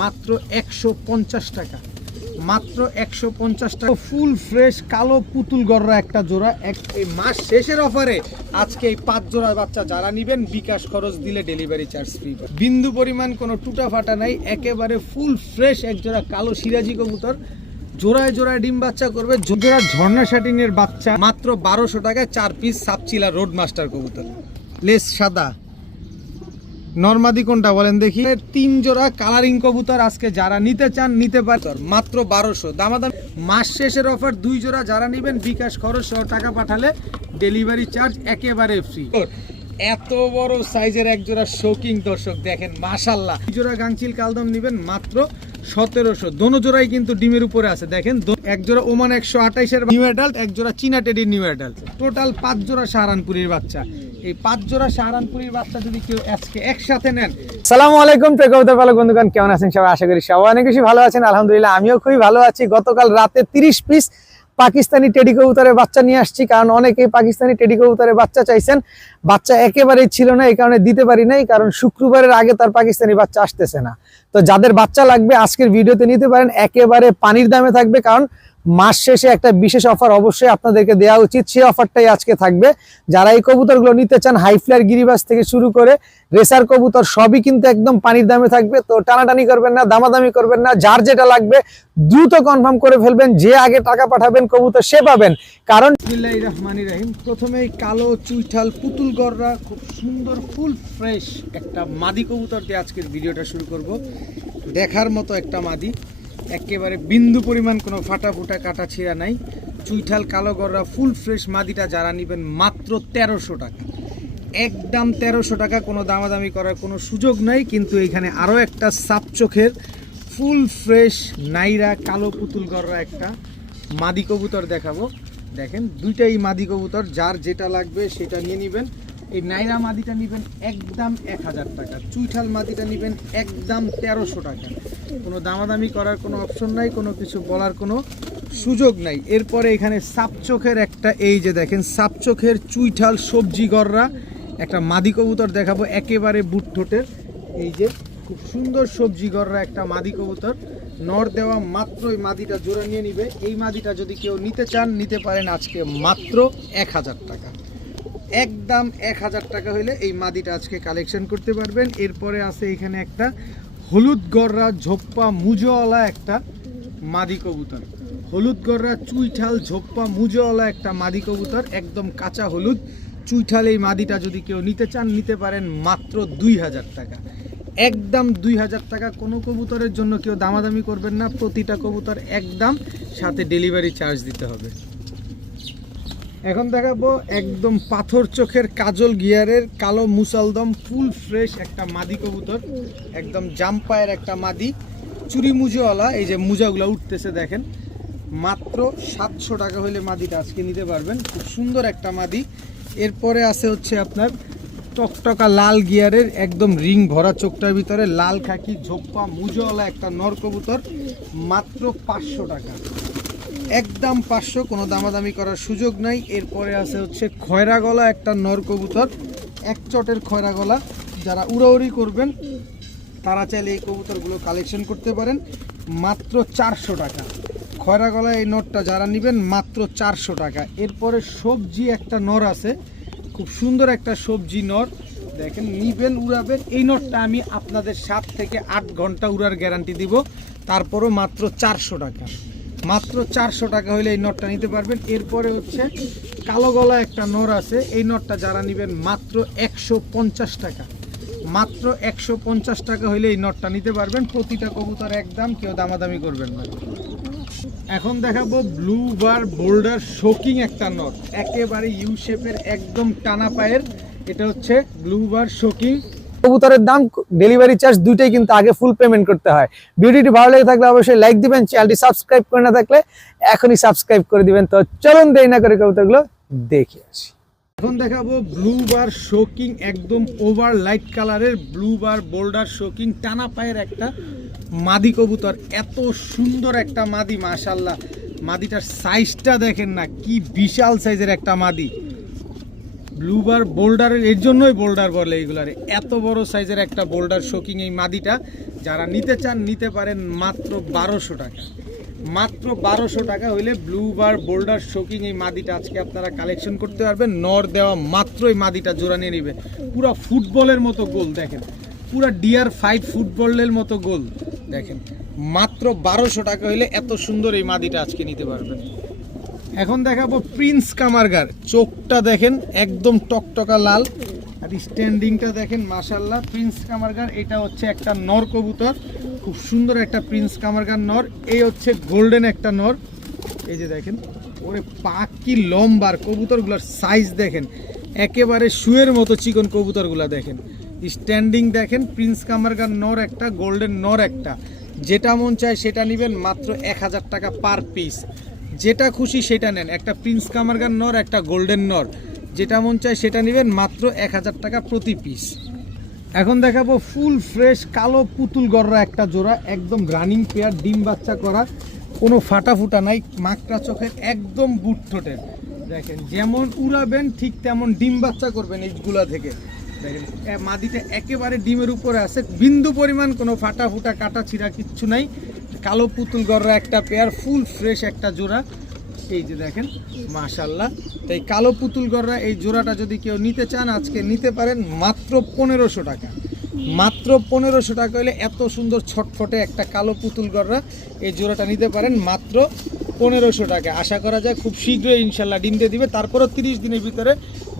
মাত্র 150 টাকা, মাত্র 150 টাকা। ফুল ফ্রেশ কালো পুতুল গররা একটা জোড়া, এই মাস শেষের অফারে আজকে এই 5 জোড়া বাচ্চা যারা নেবেন বিকাশ খরচ দিলে ডেলিভারি চার্জ ফ্রি। বিন্দু পরিমাণ কোনো টুটা ফাটা নাই, একেবারে ফুল ফ্রেশ এক জোড়া কালো সিরাজি কবুতর, জোড়ায় জোড়ায় ডিম বাচ্চা করবে। জোড়া ঝর্ণা শাটিনের বাচ্চা মাত্র 1200 টাকায় 4 পিস সাপচিলা রোড মাস্টার কবুতর, লেস সাদা। নরমাদি কোনটা বলেন দেখি? 3 জোড়া কালারিং কবুতর আজকে যারা নিতে চান নিতে পারেন, মাত্র 1200 দামাদাম। মাস শেষের অফার 2 জোড়া যারা নেবেন বিকাশ খরচ সহ টাকা পাঠালে ডেলিভারি চার্জ একেবারে ফ্রি। এত বড় সাইজের এক জোড়া শোকিং দর্শক দেখেন মাশাআল্লাহ। 2 জোড়া গাংচিল কালদম নেবেন মাত্র 1700, দোনো জোড়াই কিন্তু ডিমের উপরে আছে দেখেন। এক জোড়া ওমান 128 এর নিউ অ্যাডাল্ট, এক জোড়া চীনা টেডির নিউ অ্যাডাল্ট, টোটাল 5 জোড়া সাহারানপুরীর বাচ্চা। এই 5 জোড়া সাহারানপুরীর বাচ্চা যদি কেউ আজকে একসাথে নেন। আসসালামু আলাইকুম কবুতর পালক বন্ধুগণ, কেমন আছেন সবাই? আশা করি সবাই অনেক বেশি ভালো আছেন। আলহামদুলিল্লাহ আমিও খুবই ভালো আছি। গতকাল রাতে 30 পিস পাকিস্তানি টেডি কবুতরের বাচ্চা নিয়ে আসছি, কারণ অনেকেই পাকিস্তানি টেডি কবুতরের বাচ্চা চাইছেন। বাচ্চা একেবারেই ছিল না, এই কারণে দিতে পারি নাই, কারণ শুক্রবারের আগে তার পাকিস্তানি বাচ্চা আসতেছে না। তো যাদের বাচ্চা লাগবে আজকের ভিডিওতে নিতে পারেন, একেবারে পানির দামে থাকবে, কারণ মাস শেষে একটা বিশেষ অফার অবশ্যই আপনাদেরকে দেওয়া উচিত। সেই অফারটাই আজকে থাকবে। যারা এই কবুতরগুলো নিতে চান, হাই ফ্লায়ার গিরিবাজ থেকে শুরু করে রেসার কবুতর সবই কিন্তু একদম পানির দামে থাকবে। তো টানাটানি করবেন না, দামাদামি করবেন না, যার যেটা লাগবে দ্রুত কনফার্ম করে ফেলবেন। যে আগে টাকা পাঠাবেন কবুতর সে পাবেন। কারণ বিসমিল্লাহির রহমানির রহিম। প্রথমেই কালো চুইঠাল পুতুল গররা খুব সুন্দর ফুল ফ্রেশ একটা মাদি কবুতর দিয়ে আজকের ভিডিওটা শুরু করব। দেখার মতো একটা মাদি, একেবারে বিন্দু পরিমাণ কোনো ফাটা ফুটা কাটা ছিঁড়া নাই। চুইঠাল কালো গররা ফুল ফ্রেশ মাদিটা যারা নেবেন মাত্র 1300 টাকা, একদম 1300 টাকা, কোনো দামাদামি করার কোনো সুযোগ নাই। কিন্তু এখানে আরও একটা সাপ চোখের ফুল ফ্রেশ নাইরা কালো পুতুল গররা একটা মাদি কবুতর দেখাবো। দেখেন দুইটাই মাদি কবুতর, যার যেটা লাগবে সেটা নিয়ে নেবেন। এই নাইরা মাদিটা নেবেন একদম 1000 টাকা, চুইঠাল মাদিটা নেবেন একদম 1300 টাকা। কোনো দামাদামি করার কোনো অপশন নাই, কোনো কিছু বলার কোনো সুযোগ নাই। এরপরে এখানে সাপ চোখের একটা, এই যে দেখেন সাপ চোখের চুইঠাল সবজি গররা একটা মাদি কবুতর দেখাবো, একেবারে বুট ঠোঁটের। এই যে খুব সুন্দর সবজি গররা একটা মাদি কবুতর, নর দেওয়া। মাত্র এই মাদিটা জোড়া নিয়ে নিবে। এই মাদিটা যদি কেউ নিতে চান নিতে পারেন আজকে মাত্র 1000 টাকা, একদম 1000 টাকা হইলে এই মাদিটা আজকে কালেকশন করতে পারবেন। এরপরে আছে এখানে একটা হলুদ গররা ঝোপ্পা মুজোওয়ালা একটা মাদি কবুতর, হলুদ গররা চুইঠাল ঝোপ্পা মুজোওয়ালা একটা মাদি কবুতর, একদম কাঁচা হলুদ চুইঠাল। এই মাদিটা যদি কেউ নিতে চান নিতে পারেন মাত্র 2000 টাকা, একদম 2000 টাকা। কোনো কবুতরের জন্য কেউ দামাদামি করবেন না, প্রতিটা কবুতর একদম, সাথে ডেলিভারি চার্জ দিতে হবে। এখন দেখাবো একদম পাথর চোখের কাজল গিয়ারের কালো মুসালদম ফুল ফ্রেশ একটা মাদি কবুতর, একদম জাম্পায়ের একটা মাদি, চুরি মুজোওয়ালা। এই যে মুজাগুলো উঠতেছে দেখেন, মাত্র 700 টাকা হইলে মাদিটা আজকে নিতে পারবেন। খুব সুন্দর একটা মাদি। এরপরে আছে হচ্ছে আপনার টকটকা লাল গিয়ারের একদম রিং ভরা চোখটার ভিতরে লাল খাকি ঝোপ্পা মুজোওয়ালা একটা নর কবুতর, মাত্র 500 টাকা, একদম 500, কোনো দামাদামি করার সুযোগ নাই। এরপরে আছে হচ্ছে খয়রা গলা একটা নর কবুতর, এক চটের খয়রা গলা। যারা উড়াউড়ি করবেন তারা চাইলে এই কবুতরগুলো কালেকশন করতে পারেন, মাত্র 400 টাকা। খয়রা গলা এই নরটা যারা নেবেন মাত্র 400 টাকা। এরপরে সবজি একটা নর আছে, খুব সুন্দর একটা সবজি নর, দেখেন নিবেন উড়াবেন। এই নরটা আমি আপনাদের 7 থেকে 8 ঘন্টা উড়ার গ্যারান্টি দিব, তারপরও মাত্র 400 টাকা, মাত্র 400 টাকা হলে এই নটটা নিতে পারবেন। এরপরে হচ্ছে কালো গলা একটা নর আছে, এই নটটা যারা নেবেন মাত্র 150 টাকা, মাত্র 150 টাকা হলে এই নটটা নিতে পারবেন। প্রতিটা কবুতর একদম, কেউ দামাদামি করবেন না। এখন দেখাবো ব্লু বার বোল্ডার শোকিং একটা নট, একেবারে ইউ শেপের একদম টানা পায়ের। এটা হচ্ছে ব্লু বার শোকিং কবুতরের দাম, ডেলিভারি চার্জ দুইটাই কিন্তু আগে ফুল পেমেন্ট করতে হয়। ভিডিওটি ভালো লেগে থাকলে অবশ্যই লাইক দিবেন, চ্যানেলটি সাবস্ক্রাইব করে না থাকলে এখনই সাবস্ক্রাইব করে দিবেন। তো চলুন দেরি না করে কবুতরগুলো দেখে আসি। এখন দেখাবো ব্লু বার শোকিং, একদম ওভার লাইট কালারের ব্লু বার বোল্ডার শোকিং টানা পায়ের একটা মাদি কবুতর, এত সুন্দর একটা মাদি মাশাআল্লাহ। মাদিটার সাইজটা দেখেন না, কি বিশাল সাইজের একটা মাদি, ব্লুবার বোল্ডারের, এর জন্যই বোল্ডার বলে এইগুলারে। এত বড় সাইজের একটা বোল্ডার শোকিং এই মাদিটা যারা নিতে চান নিতে পারেন মাত্র 1200 টাকা। মাত্র 1200 টাকা হইলে ব্লুবার বোল্ডার শোকিং এই মাদিটা আজকে আপনারা কালেকশন করতে পারবেন। নর দেওয়া মাত্রই মাদিটা জোড়া নিয়ে নেবে। পুরো ফুটবলের মতো গোল দেখেন, পুরো DR5 ফুটবলের মতো গোল দেখেন। মাত্র 1200 টাকা হইলে এত সুন্দর এই মাদিটা আজকে নিতে পারবেন। এখন দেখাবো প্রিন্স কামারগার। চোখটা দেখেন একদম টকটকা লাল, আর স্ট্যান্ডিংটা দেখেন মাশাল্লাহ। প্রিন্স কামারগার এটা হচ্ছে একটা নর কবুতর, খুব সুন্দর একটা প্রিন্স কামারগার নর। এই হচ্ছে গোল্ডেন একটা নর, এই যে দেখেন ওরে পাক কি লম্বার, কবুতরগুলোর সাইজ দেখেন একেবারে শুয়ের মতো চিকন কবুতরগুলা দেখেন। স্ট্যান্ডিং দেখেন, প্রিন্স কামারগার নর একটা, গোল্ডেন নর একটা। যেটা মন চায় সেটা নেবেন মাত্র 1000 টাকা পার পিস। যেটা খুশি সেটা নেন, একটা প্রিন্স কামারগার নর, একটা গোল্ডেন নর, যেটা মন চায় সেটা নেবেন মাত্র 1000 টাকা প্রতি পিস। এখন দেখাবো ফুল ফ্রেশ কালো পুতুল গররা একটা জোড়া, একদম রানিং পেয়ার, ডিম বাচ্চা করা, কোনো ফাটা ফুটা নাই, মাকড়া চোখের, একদম বুট ঠোঁটের। দেখেন যেমন উড়াবেন ঠিক তেমন ডিম বাচ্চা করবেন এইগুলা থেকে। দেখেন মাদিটা একেবারে ডিমের উপরে আছে, বিন্দু পরিমাণ কোনো ফাটা ফুটা কাটা ছিঁড়া কিচ্ছু নাই। কালো পুতুল গররা একটা পেয়ার, ফুল ফ্রেশ একটা জোড়া, এই যে দেখেন মাশাল্লাহ। তাই কালো পুতুল গররা এই জোড়াটা যদি কেউ নিতে চান আজকে নিতে পারেন মাত্র 1500 টাকা। মাত্র 1500 টাকা হলে এত সুন্দর ছটফটে একটা কালো পুতুল গররা এই জোড়াটা নিতে পারেন মাত্র 1500 টাকা। আশা করা যায় খুব শীঘ্রই ইনশাল্লাহ ডিম দিয়ে দিবে। তারপরও 30 দিনের ভিতরে,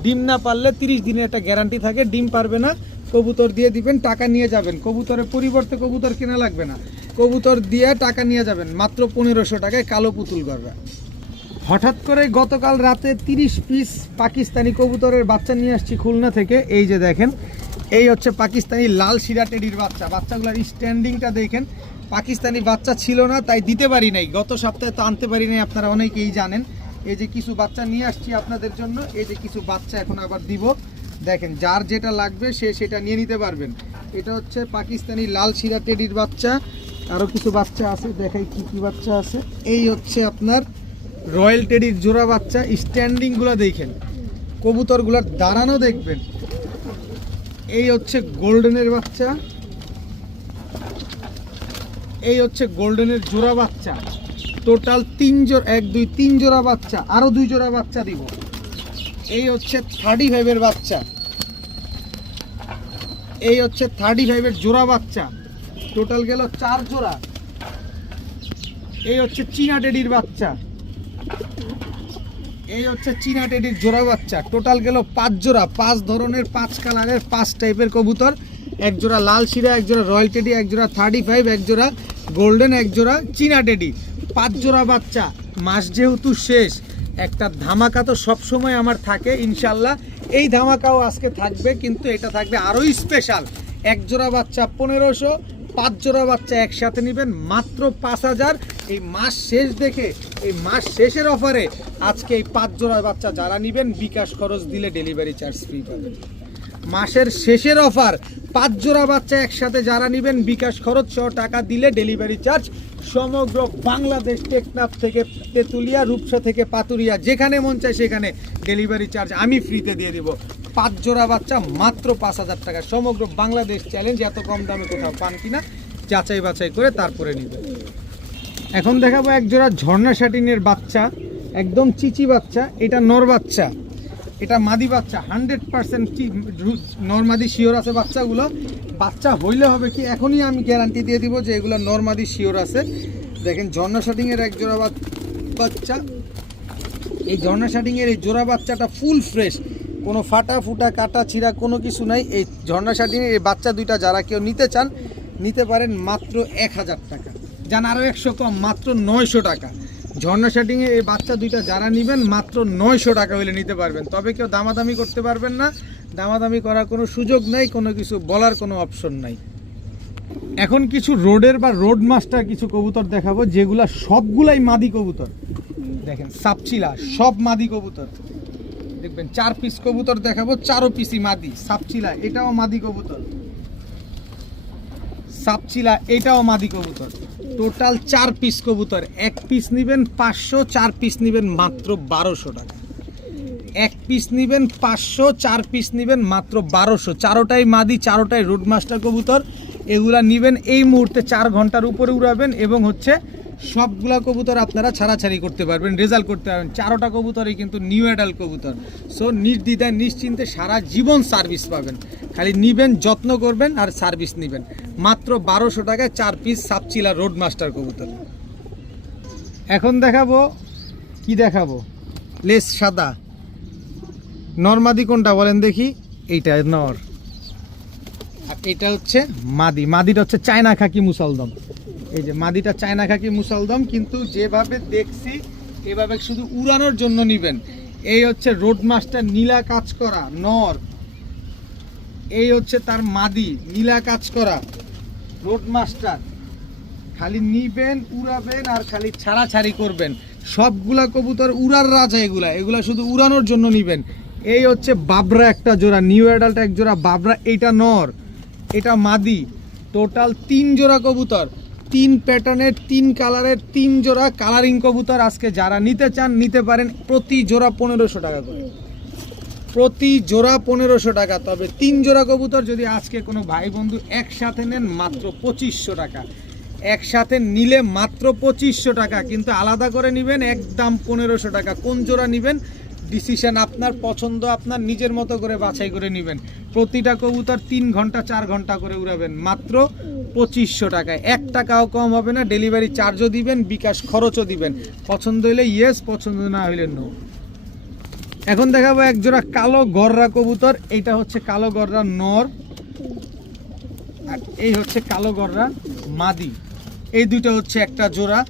ডিম না পারলে 30 দিনের একটা গ্যারান্টি থাকে। ডিম পারবে না কবুতর দিয়ে দিবেন, টাকা নিয়ে যাবেন। কবুতরের পরিবর্তে কবুতর কেনা লাগবে না, কবুতর দিয়ে টাকা নিয়ে যাবেন মাত্র 1500 টাকায় কালো পুতুল গররা। হঠাৎ করে গতকাল রাতে 30 পিস পাকিস্তানি কবুতরের বাচ্চা নিয়ে আসছি খুলনা থেকে। এই যে দেখেন এই হচ্ছে পাকিস্তানি লাল শিরা টেডির বাচ্চা। বাচ্চাগুলোর স্ট্যান্ডিংটা দেখেন, পাকিস্তানি বাচ্চা ছিল না তাই দিতে পারি নাই, গত সপ্তাহে তো আনতে পারি নাই, আপনারা অনেকেই জানেন। এই যে কিছু বাচ্চা নিয়ে আসছি আপনাদের জন্য, এই যে কিছু বাচ্চা এখন আবার দিব। দেখেন যার যেটা লাগবে সে সেটা নিয়ে নিতে পারবেন। এটা হচ্ছে পাকিস্তানি লাল শিরা টেডির বাচ্চা। আরও কিছু বাচ্চা আছে, দেখাই কি কি বাচ্চা আছে। এই হচ্ছে আপনার রয়্যাল টেডির জোড়া বাচ্চা। স্ট্যান্ডিংগুলো দেখেন, কবুতরগুলোর দাঁড়ানো দেখবেন। এই হচ্ছে গোল্ডেনের বাচ্চা, এই হচ্ছে গোল্ডেনের জোড়া বাচ্চা। টোটাল 3 জোড়া, 1 2 3 জোড়া বাচ্চা, আরও 2 জোড়া বাচ্চা দিব। এই হচ্ছে 35-এর বাচ্চা, এই হচ্ছে 35-এর জোড়া বাচ্চা। টোটাল গেল 4 জোড়া। এই হচ্ছে চীনা টেডির বাচ্চা, এই হচ্ছে চীনা টেডির জোড়া বাচ্চা। টোটাল গেল 5 জোড়া, 5 ধরনের 5 কালারের 5 টাইপের কবুতর। 1 জোড়া লাল শিরা, 1 জোড়া রয়্যাল টেডি, 1 জোড়া 35, 1 জোড়া গোল্ডেন, 1 জোড়া চীনা টেডি। 5 জোড়া বাচ্চা। মাস যেহেতু শেষ, একটা ধামাকা তো সবসময় আমার থাকে ইনশাল্লাহ। এই ধামাকাও আজকে থাকবে, কিন্তু এটা থাকবে আরও স্পেশাল। 1 জোড়া বাচ্চা 1500, 5 জোড়া বাচ্চা একসাথে নেবেন মাত্র 5000। এই মাস শেষ দেখে, এই মাস শেষের অফারে আজকে এই 5 জোড়া বাচ্চা যারা নেবেন বিকাশ খরচ দিলে ডেলিভারি চার্জ ফ্রি পাবেন। মাসের শেষের অফার, 5 জোড়া বাচ্চা একসাথে যারা নেবেন বিকাশ খরচ 100 টাকা দিলে ডেলিভারি চার্জ সমগ্র বাংলাদেশ, টেকনাফ থেকে তেঁতুলিয়া, রূপসা থেকে পাতুরিয়া, যেখানে মন চায় সেখানে ডেলিভারি চার্জ আমি ফ্রিতে দিয়ে দেবো। 5 জোড়া বাচ্চা মাত্র 5000 টাকা। সমগ্র বাংলাদেশ চ্যালেঞ্জ, এত কম দামে কোথাও পান কিনা যাচাই বাছাই করে তারপরে নেবেন। এখন দেখাবো 1 জোড়া ঝর্ণা শাটিনের বাচ্চা, একদম চিচি বাচ্চা। এটা নর বাচ্চা, এটা মাদি বাচ্চা, 100% নরমাদি শিওর আছে বাচ্চাগুলো। বাচ্চা হইলে হবে কি, এখনই আমি গ্যারান্টি দিয়ে দিব যে এগুলো নরমাদি শিওর আছে। দেখেন ঝর্ণা শাটিংয়ের 1 জোড়া বাচ্চা। এই ঝর্ণা শাটিংয়ের এই জোড়া বাচ্চাটা ফুল ফ্রেশ, কোনো ফাটা ফুটা কাটা ছিঁড়া কোনো কিছু নাই। এই ঝর্ণা শাটিংয়ের এই বাচ্চা দুইটা যারা কেউ নিতে চান নিতে পারেন মাত্র 1000 টাকা। যান আরও 100 কম, মাত্র 900 টাকা। ঝর্ণা শাটিংয়ে এই বাচ্চা দুইটা যারা নেবেন মাত্র 900 টাকা হলে নিতে পারবেন। তবে কেউ দামাদামি করতে পারবেন না, দামাদামি করার কোনো সুযোগ নেই, কোনো কিছু বলার কোনো অপশন নাই। এখন কিছু রোডের বা রোড মাস্টার কিছু কবুতর দেখাবো, যেগুলা সবগুলাই মাদি কবুতর। দেখেন সাপচিলা, সব মাদি কবুতর। দেখবেন 4 পিস কবুতর দেখাবো, 4 পিসই মাদি। সাপচিলা এটাও মাদি কবুতর, সাপচিলা এটাও মাদি কবুতর। টোটাল 4 পিস কবুতর। 1 পিস নেবেন 500, 4 পিস নেবেন মাত্র 1200 টাকা। এক পিস নেবেন 500, 4 পিস নেবেন মাত্র 1200। চারোটাই মাদি, চারোটাই রোডমাস্টার কবুতর। এগুলা নেবেন এই মুহূর্তে 4 ঘন্টার উপরে উড়াবেন এবং হচ্ছে সবগুলা কবুতর আপনারা ছাড়াছাড়ি করতে পারবেন, রেজাল্ট করতে পারবেন। চারোটা কবুতরই কিন্তু নিউ অ্যাডাল্ট কবুতর। সো নির্দ্বিধায় নিশ্চিন্তে সারা জীবন সার্ভিস পাবেন। খালি নিবেন, যত্ন করবেন আর সার্ভিস নেবেন। মাত্র 1200 টাকায় 4 পিস সাপচিলা রোডমাস্টার কবুতর। এখন দেখাবো, কি দেখাবো, লেস সাদা নরমাদি কোনটা বলেন দেখি? এইটা নর, আর এটা হচ্ছে মাদি। মাদিটা হচ্ছে চায়না খাকি মুসলদম। এই যে মাদিটা চায়না খাকি মুসলদম, কিন্তু যেভাবে দেখছি এভাবে শুধু উড়ানোর জন্য নিবেন। এই হচ্ছে রোডমাস্টার নীলা কাজ করা নর, এই হচ্ছে তার মাদি নীলা কাজ করা রোডমাস্টার। খালি নিবেন, উড়াবেন আর খালি ছাড়াছাড়ি করবেন। সবগুলা কবুতর উড়ার রাজা, এগুলা শুধু উড়ানোর জন্য নিবেন। এই হচ্ছে বাবরা একটা জোড়া, নিউ অ্যাডাল্ট এক জোড়া বাবরা। এইটা নর, এটা মাদি। টোটাল 3 জোড়া কবুতর, 3 প্যাটার্নের 3 কালারের 3 জোড়া কালারিং কবুতর। আজকে যারা নিতে চান নিতে পারেন। প্রতি জোড়া 1500 টাকা করে, প্রতি জোড়া 1500 টাকা। তবে 3 জোড়া কবুতর যদি আজকে কোনো ভাই বন্ধু একসাথে নেন মাত্র 2500 টাকা। একসাথে নিলে মাত্র 2500 টাকা, কিন্তু আলাদা করে নেবেন একদম 1500 টাকা। কোন জোড়া নেবেন ডিসিশন আপনার, পছন্দ আপনার, নিজের মতো করে বাছাই করে নেবেন। প্রতিটা কবুতর 3 ঘন্টা 4 ঘন্টা করে উড়াবেন মাত্র 2500 টাকায়। 1 টাকাও কম হবে না। ডেলিভারি চার্জও দিবেন, বিকাশ খরচও দিবেন। পছন্দ হইলে ইয়েস, পছন্দ না হইলে নো। এখন দেখাবো এক জোড়া কালো গররা কবুতর। এইটা হচ্ছে কালো গররা নর, আর এই হচ্ছে কালো গররা মাদি। এই দুটো হচ্ছে একটা জোড়া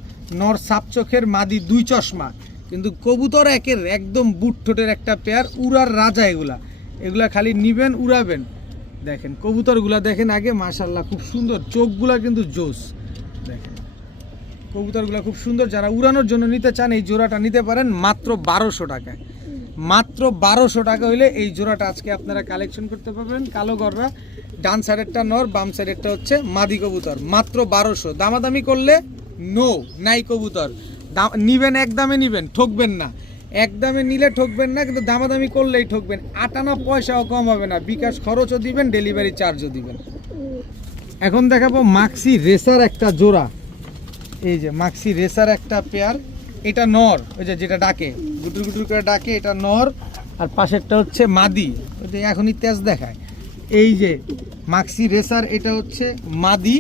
নর, সাপ চোখের, মাদি 2 চশমা। কিন্তু কবুতর একের একদম বুট ঠোঁটের একটা পেয়ার, উড়ার রাজা এগুলা খালি নিবেন, উড়াবেন। দেখেন কবুতরগুলা দেখেন আগে, মাশাআল্লাহ খুব সুন্দর, চোখগুলা কিন্তু জোস। দেখেন কবুতরগুলা খুব সুন্দর। যারা উড়ানোর জন্য নিতে চান এই জোড়াটা নিতে পারেন মাত্র 1200 টাকায়। মাত্র 1200 টাকা হইলে এই জোড়াটা আজকে আপনারা কালেকশন করতে পারবেন। কালো গররা, ডান সাইডেরটা নর, বাম সাইডেরটা হচ্ছে মাদি কবুতর। মাত্র 1200। দামাদামি করলে নো, নাই কবুতর। নিবেন একদমে নিবেন, ঠকবেন না। একদমে নিলে ঠকবেন না, কিন্তু দামাদামি করলেই ঠকবেন। 58 পয়সাও কম হবে না। বিকাশ খরচও দিবেন, ডেলিভারি চার্জও দিবেন। এখন দেখাবো মাক্সি রেসার একটা জোড়া। এই যে মাক্সি রেসার একটা পেয়ার। এটা নর, ওই যে যেটা ডাকে গুটুর গুটুর করে ডাকে, এটা নর। আর পাশেরটা হচ্ছে মাদি, ওই যে এখনই তেজ দেখায়। এই যে মাক্সি রেসার, এটা হচ্ছে মাদি।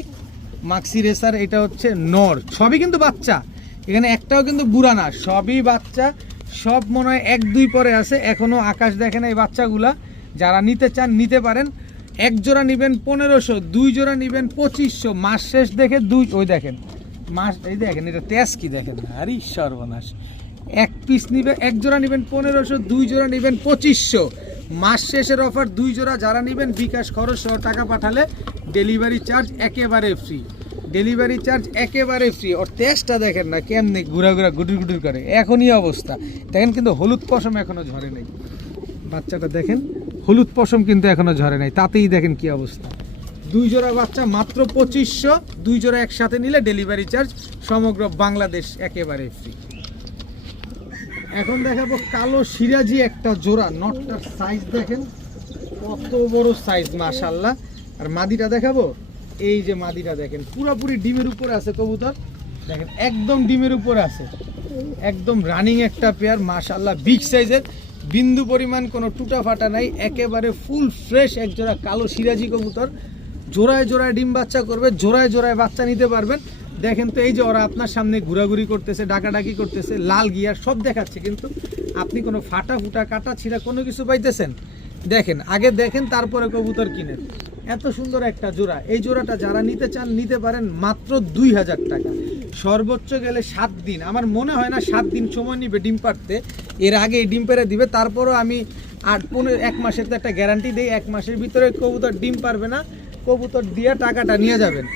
মাক্সি রেসার, এটা হচ্ছে নর। সবই কিন্তু বাচ্চা, এখানে একটাও কিন্তু বুড়া না, সবই বাচ্চা। সব মনে হয় 1-2 পরে আছে, এখনো আকাশ দেখে না এই বাচ্চাগুলা। যারা নিতে চান নিতে পারেন। 1 জোড়া নেবেন 1500, 2 জোড়া নেবেন 2500। মাস শেষ দেখে 2, ওই দেখেন মাস, এই দেখেন এটা তেজ কি দেখেন, আরে সর্বনাশ। 1 পিস নিবে, 1 জোড়া নেবেন 1500, 2 জোড়া নেবেন 2500। মাস শেষের অফার। 2 জোড়া যারা নেবেন বিকাশ খরচ সহ টাকা পাঠালে ডেলিভারি চার্জ একেবারে ফ্রি। ডেলিভারি চার্জ একেবারে ফ্রি। ওর টেস্টটা দেখেন না কেমনি ঘুরা ঘুরা গুটুর গুটুর করে, এখনই অবস্থা দেখেন। কিন্তু হলুদ পশম এখনো ঝরে নাই, বাচ্চাটা দেখেন হলুদ পশম কিন্তু এখনো ঝরে নাই, তাতেই দেখেন কি অবস্থা। 2 জোড়া বাচ্চা মাত্র 2500। 2 জোড়া একসাথে নিলে ডেলিভারি চার্জ সমগ্র বাংলাদেশ একেবারে ফ্রি। এখন দেখাবো কালো সিরাজি একটা জোড়া। নটটার সাইজ দেখেন কত বড় সাইজ, মাশাআল্লাহ। আর মাদিটা দেখাবো, এই যে মাদিটা দেখেন পুরোপুরি ডিমের উপরে আছে কবুতর। দেখেন একদম ডিমের উপরে আছে, একদম রানিং একটা পেয়ার, মাশাআল্লাহ বিগ সাইজের। বিন্দু পরিমাণ কোনো টুটা ফাটা নাই, একেবারে ফুল ফ্রেশ এক জোড়া কালো সিরাজি কবুতর। জোড়ায় জোড়ায় ডিম বাচ্চা করবে, জোড়ায় জোড়ায় বাচ্চা নিতে পারবেন। দেখেন তো এই যে ওরা আপনার সামনে ঘোরাঘুরি করতেছে, ডাকাডাকি করতেছে, লাল গিয়ার সব দেখাচ্ছে, কিন্তু আপনি কোনো ফাটা ফুটা কাটা ছিঁড়া কোনো কিছু পাইতেছেন? দেখেন আগে দেখেন, তারপরে কবুতর কিনেন। এত সুন্দর একটা জোড়া। এই জোড়াটা যারা নিতে চান নিতে পারেন মাত্র 2000 টাকা। সর্বোচ্চ গেলে 7 দিন, আমার মনে হয় না 7 দিন সময় নিবে ডিম পাড়তে। এর আগে এই ডিম পেড়ে দিবে, তারপরও আমি 1 মাসের তো একটা গ্যারান্টি দিই। 1 মাসের ভিতরে কবুতর ডিম পারবে না, কবুতর দিয়ে টাকাটা নিয়ে যাবেন।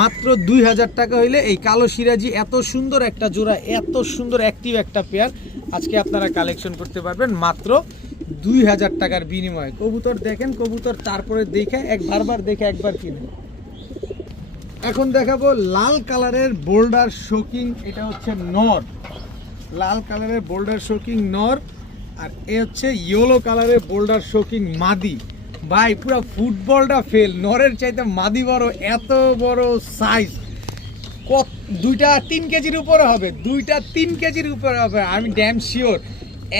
মাত্র 2000 টাকা হইলে এই কালো সিরাজি এত সুন্দর একটা জোড়া, এত সুন্দর অ্যাক্টিভ একটা পেয়ার আজকে আপনারা কালেকশন করতে পারবেন মাত্র 2000 টাকার বিনিময়ে। কবুতর দেখেন, কবুতর তারপরে দেখে বারবার দেখে একবার কিনে। এখন দেখাবো লাল কালারের বোল্ডার শোকিং। এটা হচ্ছে নর, লাল কালারের বোল্ডার শোকিং নর। আর এ হচ্ছে ইয়েলো কালারের বোল্ডার শোকিং মাদি। ভাই পুরো ফুটবলটা ফেল, নরের চাইতে মাদি বড়, এত বড় সাইজ। দুইটা 3 কেজির উপরে হবে, দুইটা 3 কেজির উপরে হবে, আমি ড্যাম শিওর।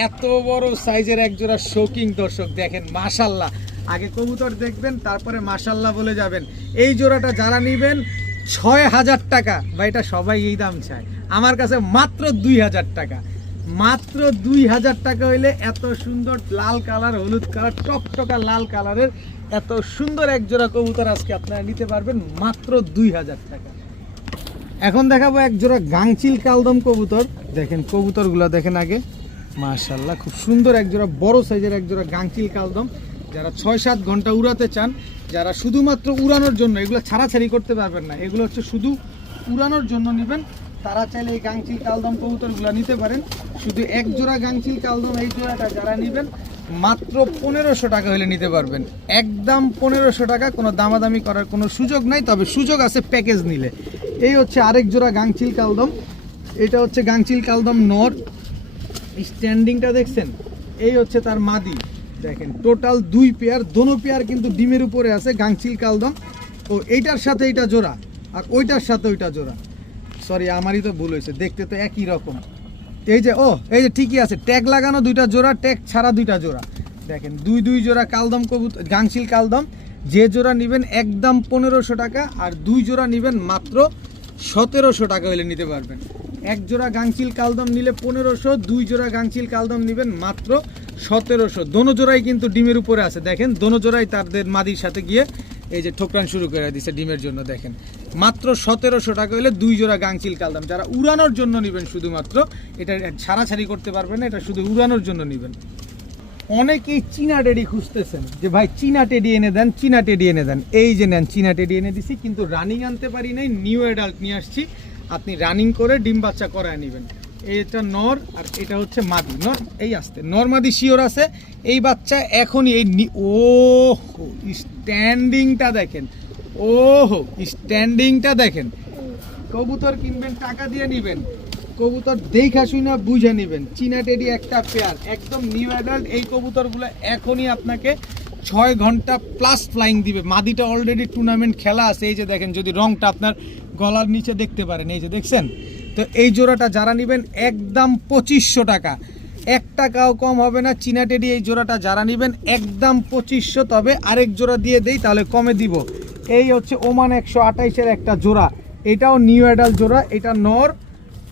এত বড় সাইজের একজোড়া শোকিং দর্শক দেখেন, মাশাল্লাহ। আগে কবুতর দেখবেন, তারপরে মাশাল্লাহ বলে যাবেন। এই জোড়াটা যারা নেবেন 6,000 টাকা, বা এটা সবাই এই দাম চায়, আমার কাছে মাত্র 2,000 টাকা। মাত্র 2,000 টাকা হইলে এত সুন্দর লাল কালার, হলুদ কালার, টকটকা লাল কালারের এত সুন্দর এক জোড়া কবুতর আজকে আপনারা নিতে পারবেন মাত্র 2,000 টাকা। এখন দেখাবো এক জোড়া গাংচিল কালদম কবুতর। দেখেন কবুতরগুলো দেখেন আগে, মাশাল্লাহ খুব সুন্দর এক জোড়া বড় সাইজের এক জোড়া গাংচিল কালদম। যারা 6-7 ঘন্টা উড়াতে চান, যারা শুধুমাত্র উড়ানোর জন্য, এগুলো ছাড়াছাড়ি করতে পারবেন না, এগুলো হচ্ছে শুধু উড়ানোর জন্য নেবেন, তারা চাইলে এই গাংচিল কালদম কবুতরগুলো নিতে পারেন। শুধু এক জোড়া গাংচিল কালদম এই জোড়াটা যারা নেবেন মাত্র 1500 টাকা হলে নিতে পারবেন, একদম 1500 টাকা, কোনো দামাদামি করার কোনো সুযোগ নাই, তবে সুযোগ আছে প্যাকেজ নিলে। এই হচ্ছে আরেক জোড়া গাংচিল কালদম, এটা হচ্ছে গাংচিল কালদম নর, স্ট্যান্ডিংটা দেখছেন, এই হচ্ছে তার মাদি। দেখেন টোটাল 2 পেয়ার, দোনো পেয়ার কিন্তু ডিমের উপরে আছে গাংচিল কালদম। ও এইটার সাথে এইটা জোড়া, আর ওইটার সাথে ওইটা জোড়া, সরি আমারই তো ভুল হয়েছে, দেখতে তো একই রকম। এই যে এই যে ঠিকই আছে, ট্যাগ লাগানো 2টা জোড়া, ট্যাগ ছাড়া 2টা জোড়া। দেখেন 2 জোড়া কালদম কবুতর, গাংচিল কালদম। যে জোড়া নেবেন একদম 1500 টাকা, আর 2 জোড়া নেবেন মাত্র 1700 টাকা হলে নিতে পারবেন। এক জোড়া গাংচিল কালদম নিলে 1500, 2 জোড়া গাংচিল কালদম নেবেন মাত্র 1700। দোনো জোড়াই কিন্তু ডিমের উপরে আছে, দেখেন দোনো জোড়াই তাদের মাদির সাথে গিয়ে এই যে ঠোকরান শুরু করে দিচ্ছে ডিমের জন্য। দেখেন মাত্র 1700 টাকা হলে 2 জোড়া গাংচিল কালদম। যারা উড়ানোর জন্য নেবেন শুধুমাত্র, এটা ছাড়াছাড়ি করতে পারবেন না, এটা শুধু উড়ানোর জন্য নেবেন। অনেকেই চীনা টেডি খুঁজতেছেন যে ভাই চীনা টেডি এনে দেন, চীনা টেডি এনে দেন। এই যে নেন, চীনা টেডি এনে দিছি, কিন্তু রানিং আনতে পারি নাই, নিউ অ্যাডাল্ট নিয়ে আসছি, আপনি রানিং করে ডিম বাচ্চা করায় নেবেন। এটা নর আর এটা হচ্ছে মাদি। নর এই আসতে নর মাদি শিওর আছে। এই বাচ্চা এখনই এই স্ট্যান্ডিংটা দেখেন, স্ট্যান্ডিংটা দেখেন। কবুতর কিনবেন টাকা দিয়ে নেবেন, কবুতর দেখা শুনে বুঝে নেবেন। চীনা টেডি একটা পেয়ার, একদম নিউ অ্যাডাল্ট। এই কবুতরগুলো এখনই আপনাকে 6 ঘন্টা প্লাস ফ্লাইং দিবে। মাদিটা অলরেডি টুর্নামেন্ট খেলা আছে, এই যে দেখেন, যদি রংটা আপনার গলার নিচে দেখতে পারেন, এই যে দেখছেন। তো এই জোড়াটা যারা নেবেন একদম 2500 টাকা, 1 টাকাও কম হবে না। চীনা টেডি এই জোড়াটা যারা নেবেন একদম 2500। তবে আরেক জোড়া দিয়ে দেই, তাহলে কমে দিব। এই হচ্ছে ওমান 128-এর একটা জোড়া, এটাও নিউ অ্যাডাল্ট জোড়া, এটা নর,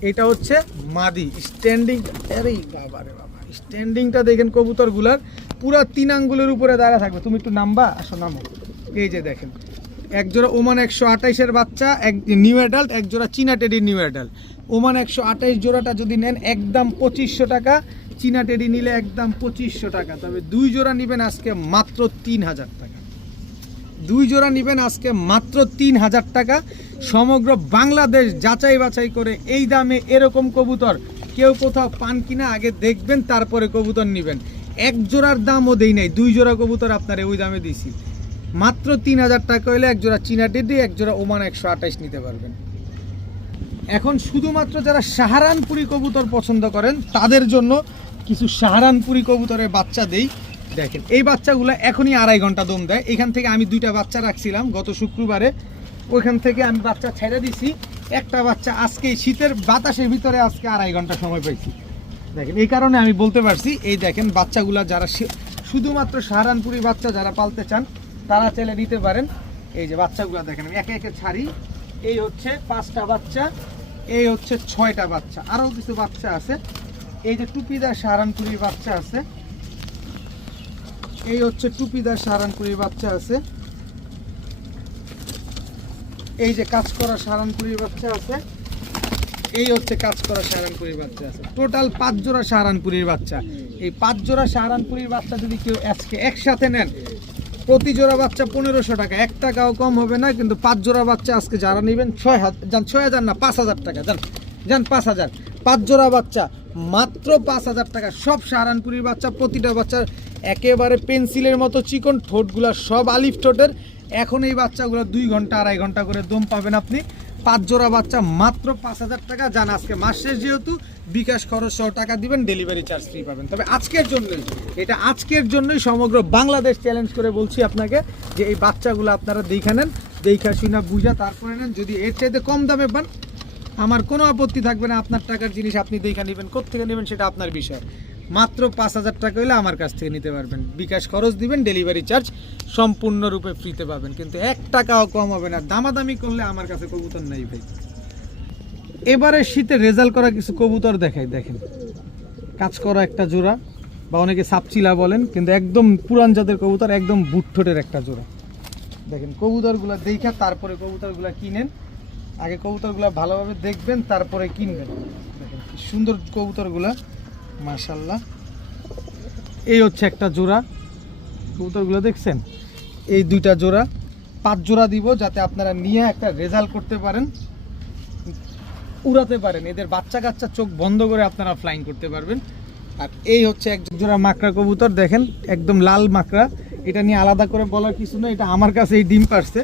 এটা হচ্ছে মাদি। স্ট্যান্ডিং, আরে বাবা রে বাবা, স্ট্যান্ডিংটা দেখেন কবুতরগুলার, পুরো 3 আঙ্গুলের উপরে দাঁড়া থাকবে। তুমি একটু নামবা, আসো নামো। এই যে দেখেন, এক জোড়া ওমান 128-এর বাচ্চা, এক নিউ অ্যাডাল্ট, এক জোড়া চীনা টেডি নিউ অ্যাডাল্ট। ওমান 128 জোড়াটা যদি নেন একদম 2500 টাকা, চীনা টেডি নিলে একদম 2500 টাকা। তবে 2 জোড়া নেবেন আজকে মাত্র 3000 টাকা, 2 জোড়া নেবেন আজকে মাত্র 3000 টাকা। সমগ্র বাংলাদেশ যাচাই বাছাই করে এই দামে এরকম কবুতর কেউ কোথাও পান কিনা আগে দেখবেন, তারপরে কবুতর নেবেন। 1 জোড়ার দামও দেই নাই, 2 জোড়া কবুতর আপনারে ওই দামে দিছি। মাত্র 3000 টাকা হলে এক জোড়া চীনা টেডি, এক জোড়া ওমান 128 নিতে পারবেন। এখন শুধুমাত্র যারা সাহারানপুরি কবুতর পছন্দ করেন তাদের জন্য কিছু সাহারানপুরি কবুতরের বাচ্চা দেই। দেখেন এই বাচ্চাগুলো এখনই 2.5 ঘন্টা দম দেয়। এখান থেকে আমি 2টা বাচ্চা রাখছিলাম গত শুক্রবারে, ওইখান থেকে আমি বাচ্চা ছেড়ে দিছি। একটা বাচ্চা আজকে শীতের বাতাসের ভিতরে আজকে 2.5 ঘন্টা সময় পাইছি। দেখেন এই কারণে আমি বলতে পারছি। এই দেখেন বাচ্চাগুলো, যারা শুধুমাত্র সাহারানপুরি বাচ্চা যারা পালতে চান তারা চাইলে নিতে পারেন। এই যে বাচ্চাগুলো দেখেন, আমি একে একে ছাড়ি। এই হচ্ছে 5টা বাচ্চা, এই হচ্ছে 6টা বাচ্চা, আরও কিছু বাচ্চা আছে। এই যে টুপিদার সাহারানপুরির বাচ্চা আছে, এই হচ্ছে টুপিদার সাহারানপুরির বাচ্চা আছে। এই যে কাজ করা সাহারানপুরির বাচ্চা আছে, এই হচ্ছে কাজ করা সাহারানপুরির বাচ্চা আছে। টোটাল 5 জোড়া সাহারানপুরির বাচ্চা। এই 5 জোড়া সাহারানপুরির বাচ্চা যদি কেউ আজকে একসাথে নেন, প্রতি জোড়া বাচ্চা 1500 টাকা, 1 টাকাও কম হবে না। কিন্তু 5 জোড়া বাচ্চা আজকে যারা নেবেন 6000 না 5000 টাকা, যান 5000। 5 জোড়া বাচ্চা মাত্র 5000 টাকা। সব সাহারানপুরির বাচ্চা, প্রতিটা বাচ্চার একেবারে পেন্সিলের মতো চিকন, ঠোঁটগুলা সব আলিফ ঠোঁটের। এখন এই বাচ্চাগুলো 2 ঘন্টা 2.5 ঘন্টা করে দম পাবেন আপনি। 5 জোড়া বাচ্চা মাত্র 5,000 টাকা। জান আজকে মাস শেষ যেহেতু বিকাশ খরচ সহ টাকা দিবেন, ডেলিভারি চার্জ ফ্রি পাবেন। তবে আজকের জন্যই, এটা আজকের জন্যই সমগ্র বাংলাদেশ চ্যালেঞ্জ করে বলছি আপনাকে যে এই বাচ্চাগুলো আপনারা দেখে নেন, দেখা শুনা বুঝা তারপরে নেন। যদি এর চাইতে কম দামে পান আমার কোনো আপত্তি থাকবে না, আপনার টাকার জিনিস আপনি দেখে নেবেন, কোত্থেকে নেবেন সেটা আপনার বিষয়। মাত্র 5,000 টাকা হলে আমার কাছ থেকে নিতে পারবেন, বিকাশ খরচ দিবেন, ডেলিভারি চার্জ সম্পূর্ণরূপে ফ্রিতে পাবেন, কিন্তু 1 টাকাও কম হবে না। দামাদামি করলে আমার কাছে কবুতর নাই ভাই। এবারে শীতে রেজাল্ট করা কিছু কবুতর দেখাই, দেখেন কাজ করা একটা জোড়া, বা অনেকে সাপচিলা বলেন, কিন্তু একদম পুরান জাতের কবুতর, একদম বুটঠোটের একটা জোড়া। দেখেন কবুতরগুলো দেখা তারপরে কবুতরগুলো কিনেন, আগে কবুতরগুলো ভালোভাবে দেখবেন তারপরে কিনবেন। দেখেন কি সুন্দর কবুতরগুলা, মাশাআল্লাহ। এই হচ্ছে একটা জোড়া, কবুতরগুলো দেখছেন, এই 2টা জোড়া, 5 জোড়া দিব যাতে আপনারা নিয়ে একটা রেজাল্ট করতে পারেন, উড়াতে পারেন, এদের বাচ্চা কাচ্চা চোখ বন্ধ করে আপনারা ফ্লাইং করতে পারবেন। আর এই হচ্ছে এক জোড়া মাকড়া কবুতর, দেখেন একদম লাল মাকড়া, এটা নিয়ে আলাদা করে বলার কিছু না, এটা আমার কাছে এই ডিম পারছে।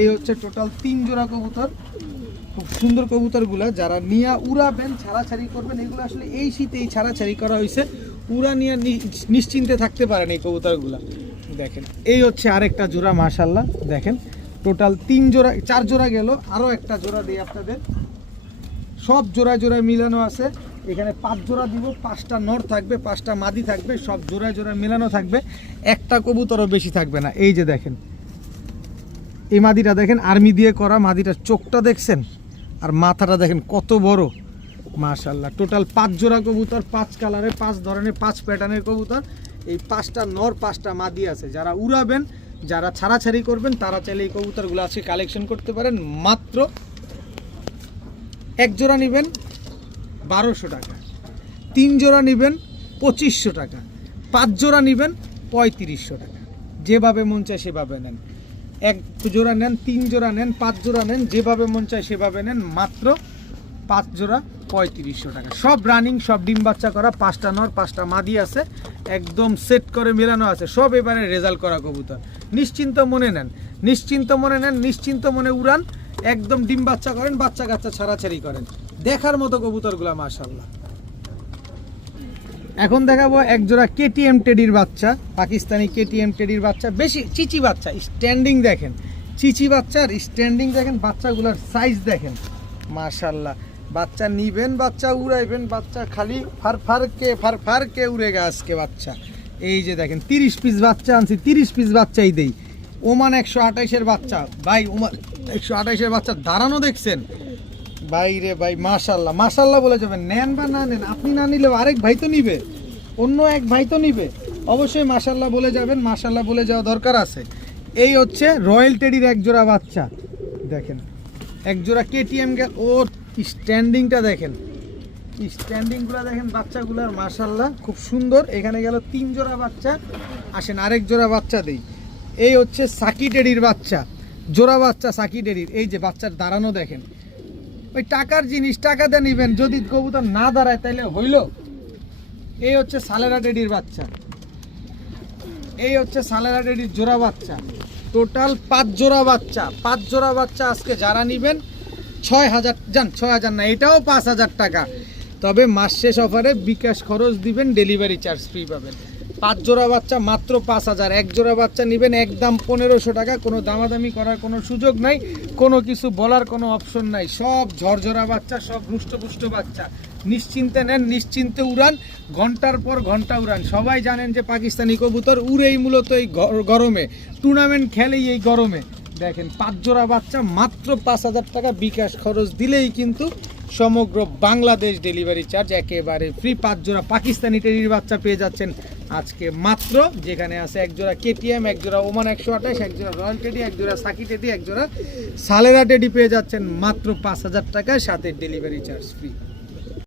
এই হচ্ছে টোটাল 3 জোড়া কবুতর, খুব সুন্দর কবুতরগুলা। যারা নিয়ে উড়াবেন, ছাড়াছাড়ি করবেন, এগুলো আসলে এই শীতে এই ছাড়াছাড়ি করা হয়েছে, উড়া নিয়ে নিশ্চিন্তে থাকতে পারেন এই কবুতরগুলা। দেখেন এই হচ্ছে আরেকটা জোড়া, মাশাআল্লাহ। দেখেন টোটাল 3 জোড়া, 4 জোড়া গেল, আরও একটা জোড়া দিই আপনাদের, সব জোড়ায় জোড়ায় মিলানো আছে। এখানে 5 জোড়া দিব, 5টা নর থাকবে, 5টা মাদি থাকবে, সব জোড়ায় জোড়ায় মিলানো থাকবে, একটা কবুতরও বেশি থাকবে না। এই যে দেখেন এই মাদিটা দেখেন, আর্মি দিয়ে করা মাদিটার চোখটা দেখছেন, আর মাথাটা দেখেন কত বড়, মাশাআল্লাহ। টোটাল 5 জোড়া কবুতর, 5 কালারের, 5 ধরনের, 5 প্যাটার্নের কবুতর। এই 5টা নর, 5টা মাদি আছে। যারা উড়াবেন, যারা ছাড়াছাড়ি করবেন, তারা চাইলে এই কবুতরগুলো আজকে কালেকশন করতে পারেন। মাত্র 1 জোড়া নেবেন 1200 টাকা, 3 জোড়া নেবেন 2500 টাকা, 5 জোড়া নেবেন 3500 টাকা। যেভাবে মন চায় সেভাবে নেন, 1 জোড়া নেন, 3 জোড়া নেন, 5 জোড়া নেন, যেভাবে মন চায় সেভাবে নেন। মাত্র 5 জোড়া 3500 টাকা। সব রানিং, সব ডিম বাচ্চা করা, 5টা নর, 5টা মাদি আছে, একদম সেট করে মেলানো আছে, সব এবারে রেজাল্ট করা কবুতর। নিশ্চিন্ত মনে নেন, নিশ্চিন্ত মনে নেন, নিশ্চিন্ত মনে উড়ান, একদম ডিম বাচ্চা করেন, বাচ্চা কাচ্চা ছাড়াছাড়ি করেন, দেখার মতো কবুতরগুলা, মাশাআল্লাহ। এখন দেখাবো এক জোড়া কেটিএম টেডির বাচ্চা, পাকিস্তানি কেটিএম টেডির বাচ্চা, বেশি চিচি বাচ্চা, স্ট্যান্ডিং দেখেন, চিচি বাচ্চার স্ট্যান্ডিং দেখেন, বাচ্চাগুলোর সাইজ দেখেন, মাশাআল্লাহ। বাচ্চা নিবেন, বাচ্চা উড়াইবেন, বাচ্চা খালি ফারকে উড়ে গে আজকে বাচ্চা। এই যে দেখেন 30 পিস বাচ্চা আনছি, 30 পিস বাচ্চাই দেই। ওমান 128-এর বাচ্চা ভাই, ওমান 128-এর বাচ্চা দাঁড়ানো দেখছেন ভাই রে ভাই, মাশাআল্লাহ, মাশাআল্লাহ বলে যাবেন। নেন বা না নেন, আপনি না নিলেও আরেক ভাই তো নিবে, অন্য এক ভাই তো নিবে, অবশ্যই মাশাআল্লাহ বলে যাবেন, মাশাআল্লাহ বলে যাওয়া দরকার আছে। এই হচ্ছে রয়্যাল টেডির এক জোড়া বাচ্চা, দেখেন এক জোড়া কেটিএম, ওর স্ট্যান্ডিংটা দেখেন, স্ট্যান্ডিংগুলো দেখেন বাচ্চাগুলোর, মাশাআল্লাহ খুব সুন্দর। এখানে গেল 3 জোড়া বাচ্চা, আসেন আরেক জোড়া বাচ্চা দেই। এই হচ্ছে সাকি টেডির বাচ্চা, জোড়া বাচ্চা সাকি টেডির। এই যে বাচ্চার দাঁড়ানো দেখেন, ওই টাকার জিনিস, টাকা দিয়ে নিবেন, যদি কবুতর না দাঁড়ায় তাহলে হইল। এই হচ্ছে সালেরা টেডির বাচ্চা, এই হচ্ছে সালেরা টেডির জোড়া বাচ্চা। টোটাল 5 জোড়া বাচ্চা, 5 জোড়া বাচ্চা আজকে যারা নিবেন 6000, যান 6000 না, এটাও 5000 টাকা। তবে মাস শেষ অফারে বিকাশ খরচ দিবেন, ডেলিভারি চার্জ ফ্রি পাবেন। 5 জোড়া বাচ্চা মাত্র 5000, 1 জোড়া বাচ্চা নেবেন একদম 1500 টাকা। কোনো দামাদামি করার কোনো সুযোগ নাই, কোনো কিছু বলার কোনো অপশন নাই। সব ঝরঝরা বাচ্চা, সব রুষ্টপুষ্ট বাচ্চা, নিশ্চিন্তে নেন, নিশ্চিন্তে উড়ান, ঘন্টার পর ঘন্টা উড়ান। সবাই জানেন যে পাকিস্তানি কবুতর উড়েই মূলত এই গরমে, টুর্নামেন্ট খেলেই এই গরমে। দেখেন 5 জোড়া বাচ্চা মাত্র 5000 টাকা, বিকাশ খরচ দিলেই কিন্তু সমগ্র বাংলাদেশ ডেলিভারি চার্জ একেবারে ফ্রি। 5 জোড়া পাকিস্তানি টেডির বাচ্চা পেয়ে যাচ্ছেন আজকে মাত্র, যেখানে আছে 1 জোড়া কেটিএম, 1 জোড়া ওমান 128, 1 জোড়া রয়্যাল টেডি, 1 জোড়া সাকি টেডি, 1 জোড়া সালেরা টেডি পেয়ে যাচ্ছেন মাত্র 5000 টাকায়, সাথে ডেলিভারি চার্জ ফ্রি।